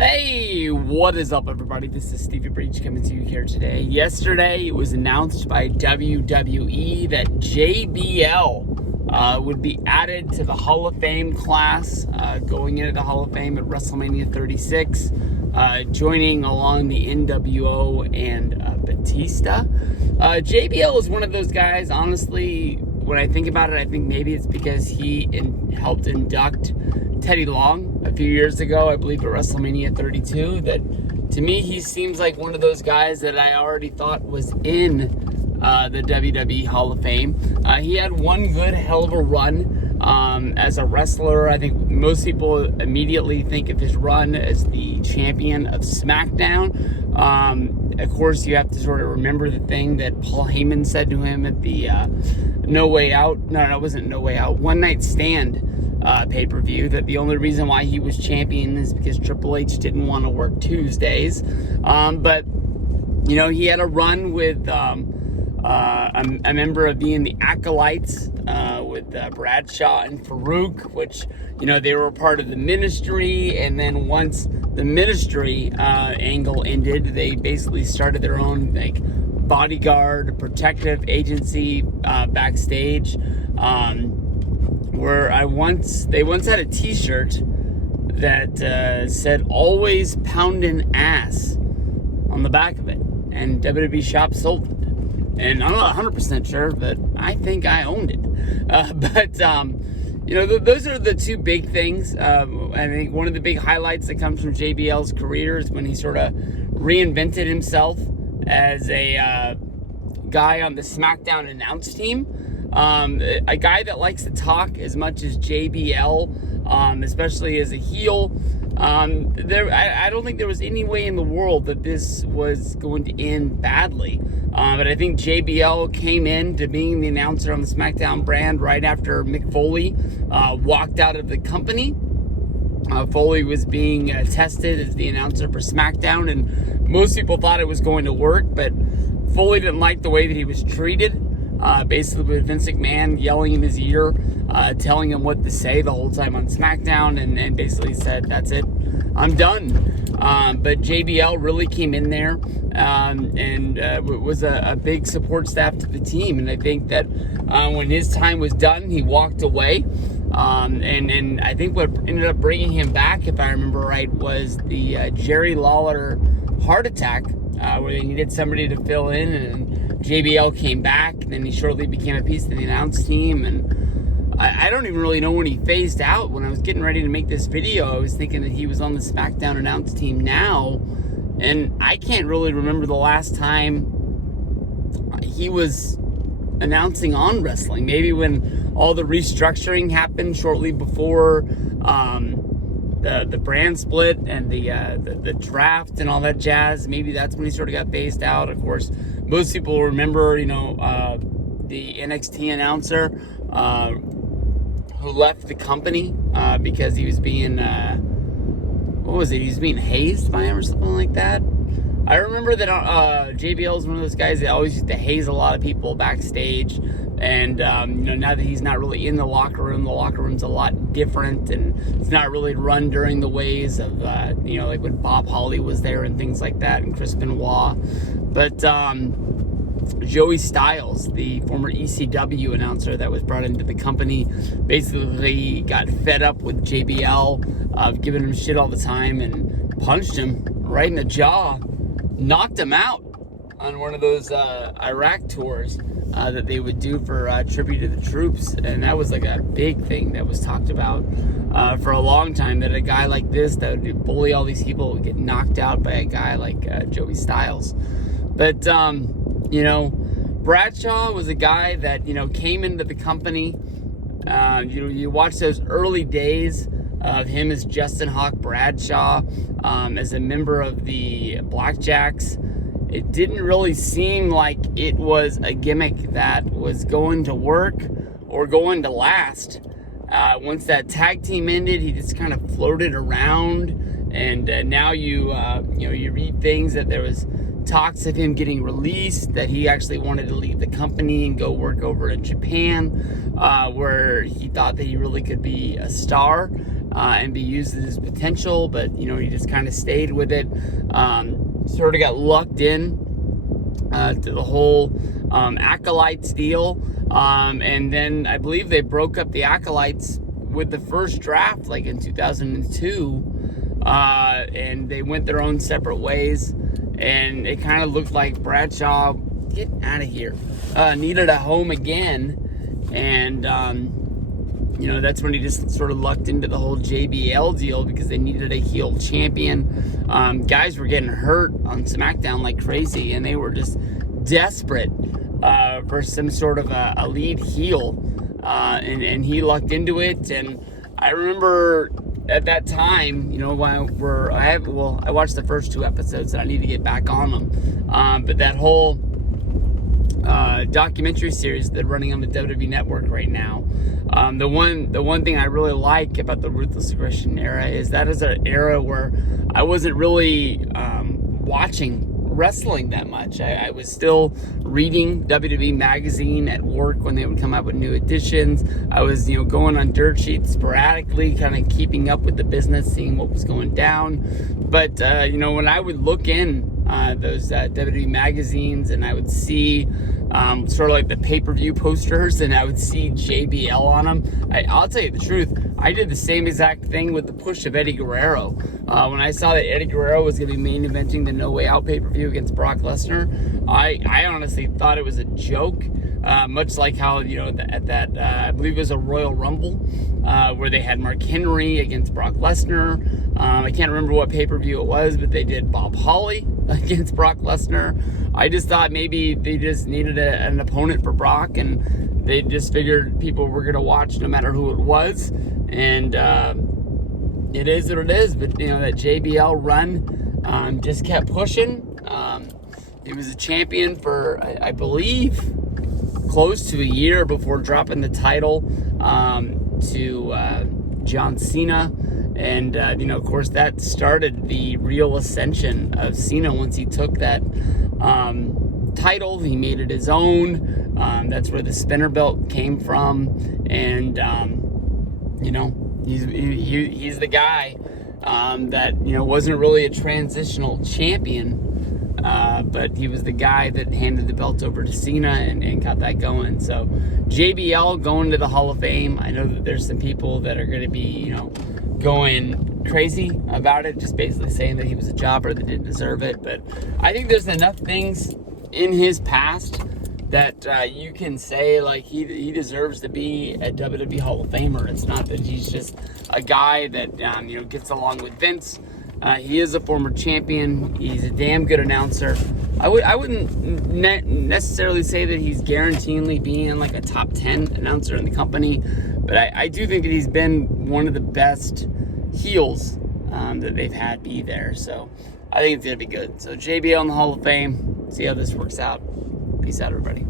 Hey, what is up, everybody? This is Stevie Breach coming to you here today. Yesterday, it was announced by WWE that JBL would be added to the Hall of Fame class, going into the Hall of Fame at WrestleMania 36, joining along the NWO and Batista. JBL is one of those guys, honestly, when I think about it, I think maybe it's because he helped induct Teddy Long a few years ago, I believe at WrestleMania 32, that to me he seems like one of those guys that I already thought was in the WWE Hall of Fame. He had one good hell of a run as a wrestler. I think most people immediately think of his run as the champion of SmackDown. Of course, you have to sort of remember the thing that Paul Heyman said to him at the No Way Out. No, it wasn't No Way Out. One Night Stand pay-per-view, that the only reason why he was champion is because Triple H didn't want to work Tuesdays. But, you know, he had a run with a member of being the Acolytes with Bradshaw and Farouk, which, you know, they were part of the Ministry, and then once the Ministry angle ended, they basically started their own, like, bodyguard, protective agency backstage, where they once had a t-shirt that said "always poundin' ass" on the back of it, and WWE Shop sold it. And I'm not 100% sure, but I think I owned it. You know, those are the two big things. I think one of the big highlights that comes from JBL's career is when he sort of reinvented himself as a guy on the SmackDown announce team. A guy that likes to talk as much as JBL, especially as a heel. I don't think there was any way in the world that this was going to end badly. But I think JBL came in to being the announcer on the SmackDown brand right after Mick Foley walked out of the company. Foley was being tested as the announcer for SmackDown, and most people thought it was going to work, but Foley didn't like the way that he was treated. Basically with Vince McMahon yelling in his ear, telling him what to say the whole time on SmackDown, and basically said, "That's it, I'm done." But JBL really came in there and was a big support staff to the team. And I think that when his time was done, he walked away. And I think what ended up bringing him back, if I remember right, was the Jerry Lawler heart attack, where they needed somebody to fill in, and JBL came back, and then he shortly became a piece of the announce team. And I don't even really know when he phased out. When I was getting ready to make this video, I was thinking that he was on the SmackDown announce team now, and I can't really remember the last time he was announcing on wrestling. Maybe when all the restructuring happened shortly before the brand split and the draft and all that jazz. Maybe that's when he sort of got phased out. Of course, most people remember, you know, the NXT announcer who left the company because he was being, what was it? He was being hazed by him or something like that. I remember that JBL is one of those guys that always used to haze a lot of people backstage. And, you know, now that he's not really in the locker room's a lot different, and it's not really run during the ways of, you know, like when Bob Holly was there and things like that, and Chris Benoit. But Joey Styles, the former ECW announcer that was brought into the company, basically got fed up with JBL, giving him shit all the time, and punched him right in the jaw, knocked him out on one of those Iraq tours that they would do for tribute to the troops. And that was like a big thing that was talked about for a long time, that a guy like this that would bully all these people would get knocked out by a guy like Joey Styles. But you know, Bradshaw was a guy that, you know, came into the company. You watch those early days of him as Justin Hawk Bradshaw, as a member of the Blackjacks. It didn't really seem like it was a gimmick that was going to work or going to last. Once that tag team ended, he just kind of floated around, and now you read things that there was talks of him getting released, that he actually wanted to leave the company and go work over in Japan, where he thought that he really could be a star. and be used to his potential, but he just kind of stayed with it. Sort of got lucked in to the whole Acolytes deal, and then I believe they broke up the Acolytes with the first draft, like in 2002, and they went their own separate ways, and it kind of looked like Bradshaw, get out of here, needed a home again, and that's when he just sort of lucked into the whole JBL deal because they needed a heel champion. Guys were getting hurt on SmackDown like crazy, and they were just desperate for some sort of a lead heel, and he lucked into it. And I remember at that time, I watched the first 2 episodes, and I need to get back on them. But that whole documentary series they're running on the WWE Network right now. The one thing I really like about the Ruthless Aggression era is that is an era where I wasn't really watching wrestling that much. I was still reading WWE magazine at work when they would come out with new editions. I was going on dirt sheets sporadically, kind of keeping up with the business, seeing what was going down. But when I would look in those WWE magazines, and I would see sort of like the pay-per-view posters, and I would see JBL on them. I'll tell you the truth, I did the same exact thing with the push of Eddie Guerrero. When I saw that Eddie Guerrero was going to be main eventing the No Way Out pay-per-view against Brock Lesnar, I honestly thought it was a joke. Much like how, at that, I believe it was a Royal Rumble, where they had Mark Henry against Brock Lesnar. I can't remember what pay-per-view it was, but they did Bob Holly against Brock Lesnar. I just thought maybe they just needed an opponent for Brock, and they just figured people were going to watch no matter who it was. And it is what it is. But, that JBL run just kept pushing. He was a champion for, I believe, close to a year before dropping the title to John Cena. And, of course, that started the real ascension of Cena once he took that title. He made it his own. That's where the spinner belt came from. And, he's the guy that, wasn't really a transitional champion. But he was the guy that handed the belt over to Cena and got that going. So JBL going to the Hall of Fame. I know that there's some people that are going to be, going crazy about it, just basically saying that he was a jobber that didn't deserve it. But I think there's enough things in his past that you can say, like, he deserves to be a WWE Hall of Famer. It's not that he's just a guy that, gets along with Vince. He is a former champion. He's a damn good announcer. I wouldn't necessarily say that he's guaranteeingly being like a top 10 announcer in the company, but I do think that he's been one of the best heels that they've had be there. So I think it's going to be good. So JBL in the Hall of Fame. See how this works out. Peace out, everybody.